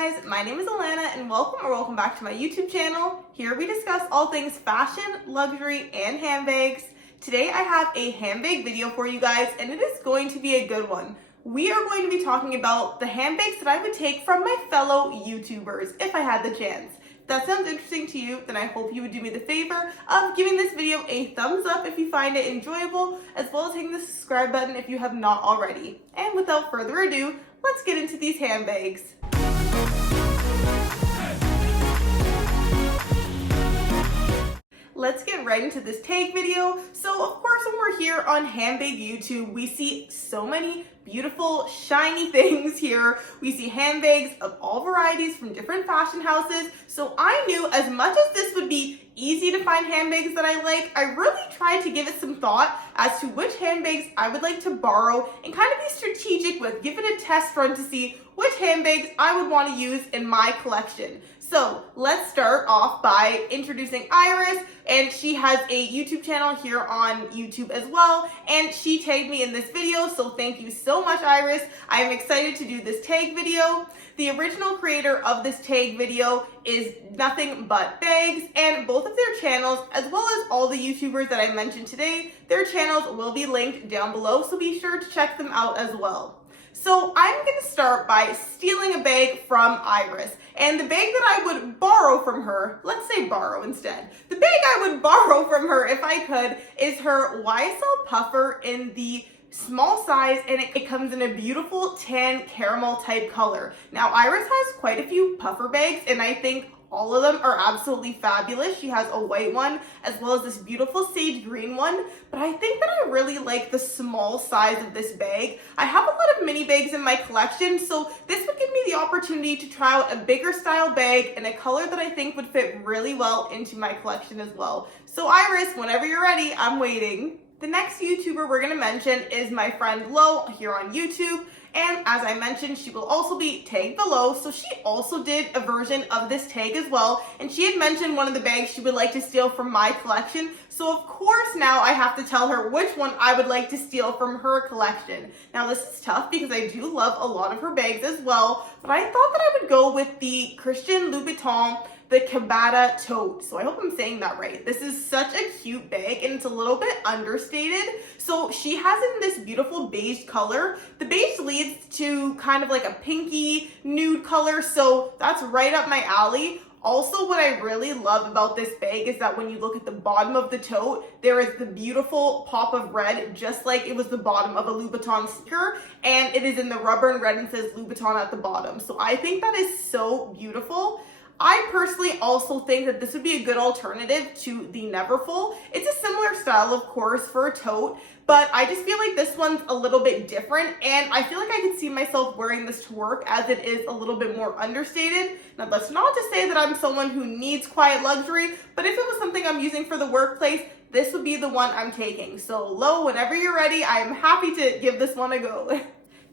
guys, my name is Alana and welcome back to my YouTube channel. Here we discuss all things fashion, luxury, and handbags. Today I have a handbag video for you guys and it is going to be a good one. We are going to be talking about the handbags that I would take from my fellow YouTubers if I had the chance. If that sounds interesting to you, then I hope you would do me the favor of giving this video a thumbs up if you find it enjoyable, as well as hitting the subscribe button if you have not already. And without further ado, let's get into these handbags. Let's get right into this tag video. So of course, when we're here on Handbag YouTube, we see so many beautiful, shiny things here. We see handbags of all varieties from different fashion houses. So I knew as much as this would be easy to find handbags that I like, I really tried to give it some thought as to which handbags I would like to borrow and kind of be strategic with, give it a test run to see which handbags I would want to use in my collection. So let's start off by introducing Iris, and she has a YouTube channel here on YouTube as well, and she tagged me in this video, so thank you so much, Iris. I am excited to do this tag video. The original creator of this tag video is Nothing But Bags, and both of their channels, as well as all the YouTubers that I mentioned today, their channels will be linked down below, so be sure to check them out as well. So I'm going to start by stealing a bag from Iris. And the bag that I would borrow from her, let's say borrow instead. The bag I would borrow from her if I could is her YSL puffer in the small size, and it comes in a beautiful tan caramel type color. Now Iris has quite a few puffer bags and I think all of them are absolutely fabulous. She has a white one as well as this beautiful sage green one, but I think that I really like the small size of this bag. I have a lot of mini bags in my collection, so this would give me the opportunity to try out a bigger style bag in a color that I think would fit really well into my collection as well. So Iris, whenever you're ready, I'm waiting. The next YouTuber we're going to mention is my friend Lo here on YouTube. And as I mentioned, she will also be tagged below. So she also did a version of this tag as well. And she had mentioned one of the bags she would like to steal from my collection. So of course now I have to tell her which one I would like to steal from her collection. Now this is tough because I do love a lot of her bags as well. But I thought that I would go with the Christian Louboutin, the Cabata tote. So I hope I'm saying that right. This is such a cute bag and it's a little bit understated. So she has in this beautiful beige color. The beige leads to kind of like a pinky nude color. So that's right up my alley. Also, what I really love about this bag is that when you look at the bottom of the tote, there is the beautiful pop of red, just like it was the bottom of a Louboutin sneaker, and it is in the rubber and red and says Louboutin at the bottom. So I think that is so beautiful. I personally also think that this would be a good alternative to the Neverfull. It's a similar style, of course, for a tote, but I just feel like this one's a little bit different, and I feel like I could see myself wearing this to work as it is a little bit more understated. Now, that's not to say that I'm someone who needs quiet luxury, but if it was something I'm using for the workplace, this would be the one I'm taking. So, Lo, whenever you're ready, I'm happy to give this one a go.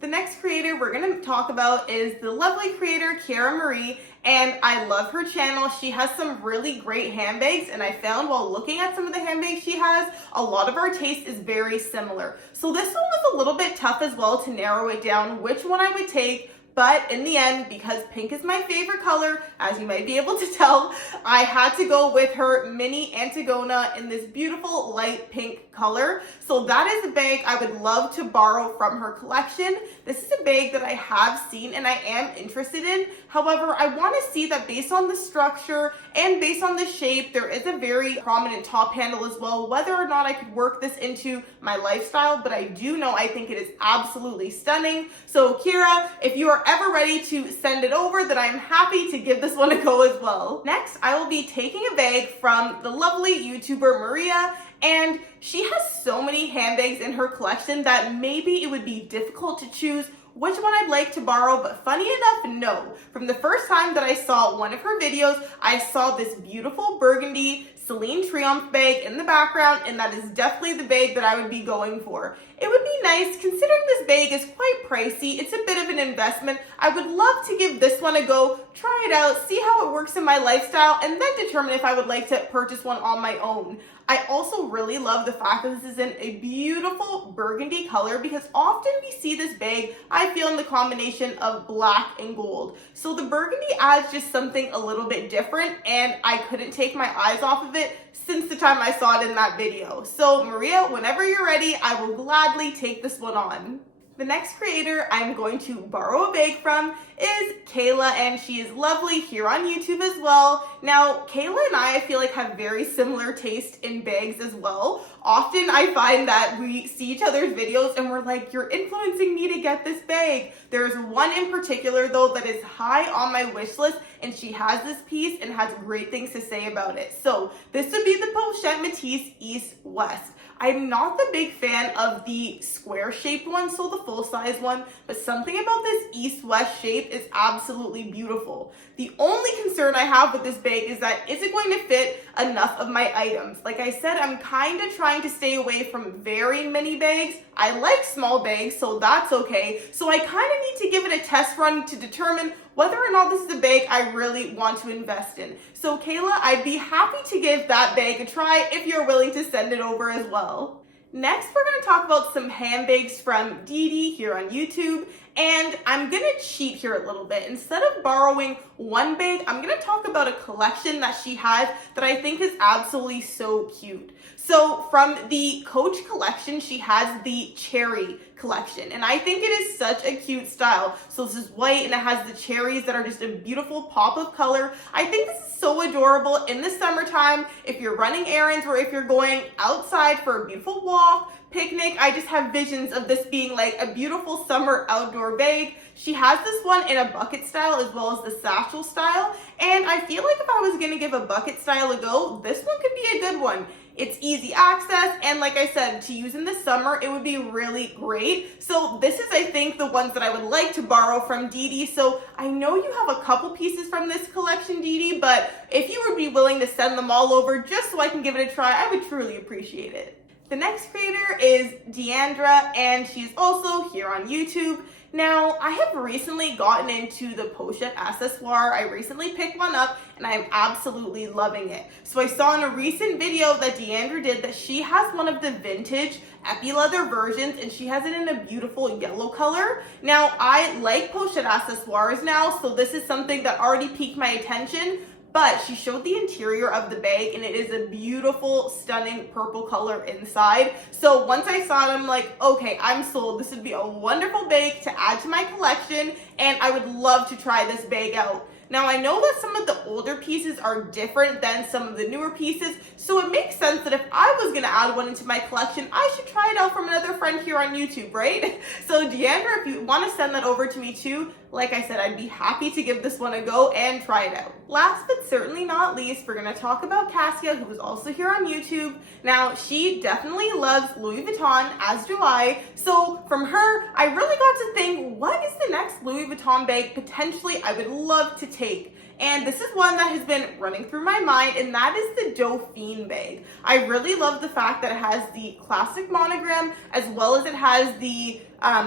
The next creator we're going to talk about is the lovely creator Kiara Marie, and I love her channel. She has some really great handbags, and I found while looking at some of the handbags she has, a lot of our taste is very similar. So this one was a little bit tough as well to narrow it down which one I would take. But in the end, because pink is my favorite color, as you might be able to tell, I had to go with her mini Antigona in this beautiful light pink color. So that is a bag I would love to borrow from her collection. This is a bag that I have seen and I am interested in. However, I want to see that based on the structure and based on the shape, there is a very prominent top handle as well, whether or not I could work this into my lifestyle. But I do know I think it is absolutely stunning. So Kira, if you are ever ready to send it over, then I'm happy to give this one a go as well. Next, I will be taking a bag from the lovely YouTuber Maria, and she has so many handbags in her collection that maybe it would be difficult to choose which one I'd like to borrow, but funny enough, no. From the first time that I saw one of her videos, I saw this beautiful burgundy Celine Triomphe bag in the background, and that is definitely the bag that I would be going for. It would be nice, considering this bag is quite pricey, it's a bit of an investment. I would love to give this one a go, try it out, see how it works in my lifestyle, and then determine if I would like to purchase one on my own. I also really love the fact that this is in a beautiful burgundy color because often we see this bag, I feel, in the combination of black and gold. So the burgundy adds just something a little bit different, and I couldn't take my eyes off of it since the time I saw it in that video. So Maria, whenever you're ready, I will gladly take this one on. The next creator I'm going to borrow a bag from is Kayla, and she is lovely here on YouTube as well. Now, Kayla and I feel like have very similar taste in bags as well. Often I find that we see each other's videos and we're like, you're influencing me to get this bag. There's one in particular though that is high on my wish list, and she has this piece and has great things to say about it. So this would be the Pochette Matisse East West. I'm not the big fan of the square shaped one, so the full size one, but something about this east-west shape is absolutely beautiful. The only concern I have with this bag is that is it going to fit enough of my items? Like I said, I'm kind of trying to stay away from very mini bags. I like small bags, so that's okay. So I kind of need to give it a test run to determine whether or not this is a bag I really want to invest in. So Kayla, I'd be happy to give that bag a try if you're willing to send it over as well. Next, we're going to talk about some handbags from Dee Dee here on YouTube. And I'm going to cheat here a little bit. Instead of borrowing one bag, I'm going to talk about a collection that she has that I think is absolutely so cute. So from the Coach collection, she has the Cherry collection, and I think it is such a cute style. So this is white and it has the cherries that are just a beautiful pop of color. I think this is so adorable in the summertime if you're running errands or if you're going outside for a beautiful walk, picnic. I just have visions of this being like a beautiful summer outdoor bag. She has this one in a bucket style as well as the satchel style, and I feel like if I was going to give a bucket style a go, this one could be a good one. It's easy access, and like I said, to use in the summer, it would be really great. So this is, I think, the ones that I would like to borrow from Dee Dee. So I know you have a couple pieces from this collection, Dee Dee, but if you would be willing to send them all over just so I can give it a try, I would truly appreciate it. The next creator is Deandra, and she's also here on YouTube. Now, I have recently gotten into the Pochette accessoire. I recently picked one up and I'm absolutely loving it. So I saw in a recent video that Deandra did that she has one of the vintage epi leather versions, and she has it in a beautiful yellow color. Now, I like Pochette accessoires now, so this is something that already piqued my attention. But she showed the interior of the bag, and it is a beautiful, stunning purple color inside. So once I saw it, I'm like, okay, I'm sold. This would be a wonderful bag to add to my collection, and I would love to try this bag out. Now, I know that some of the older pieces are different than some of the newer pieces, so it makes sense that if I was going to add one into my collection, I should try it out from another friend here on YouTube, right? So Deandra, if you want to send that over to me too, like I said, I'd be happy to give this one a go and try it out. Last but certainly not least, we're going to talk about Cassia, who is also here on YouTube. Now, she definitely loves Louis Vuitton, as do I. So from her, I really got to think, what is the next Louis Vuitton bag potentially I would love to take? And this is one that has been running through my mind, and that is the Dauphine bag. I really love the fact that it has the classic monogram as well as it has the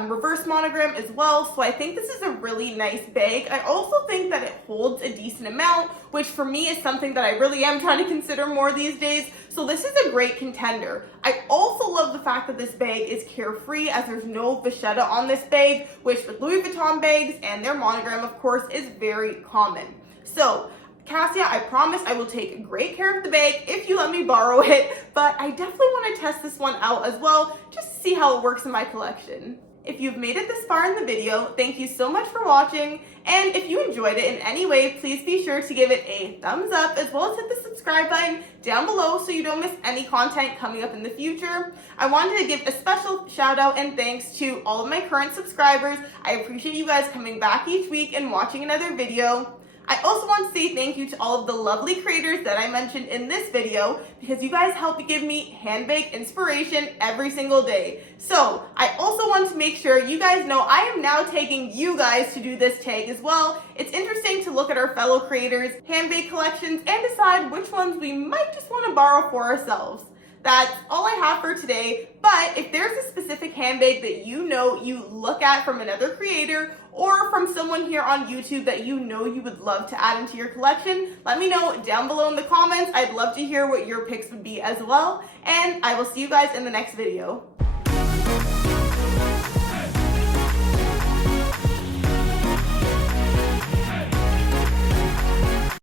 reverse monogram as well. So I think this is a really nice bag. I also think that it holds a decent amount, which for me is something that I really am trying to consider more these days. So this is a great contender. I also love the fact that this bag is carefree, as there's no vachetta on this bag, which with Louis Vuitton bags and their monogram, of course, is very common. So Cassia, I promise I will take great care of the bag if you let me borrow it, but I definitely want to test this one out as well, just to see how it works in my collection. If you've made it this far in the video, thank you so much for watching, and if you enjoyed it in any way, please be sure to give it a thumbs up as well as hit the subscribe button down below so you don't miss any content coming up in the future. I wanted to give a special shout out and thanks to all of my current subscribers. I appreciate you guys coming back each week and watching another video. I also want to say thank you to all of the lovely creators that I mentioned in this video, because you guys help give me handbag inspiration every single day. So I also want to make sure you guys know I am now taking you guys to do this tag as well. It's interesting to look at our fellow creators' handbag collections and decide which ones we might just want to borrow for ourselves. that's all I have for today. But if there's a specific handbag that you know you look at from another creator or from someone here on YouTube that you know you would love to add into your collection, let me know down below in the comments. I'd love to hear what your picks would be as well. And I will see you guys in the next video.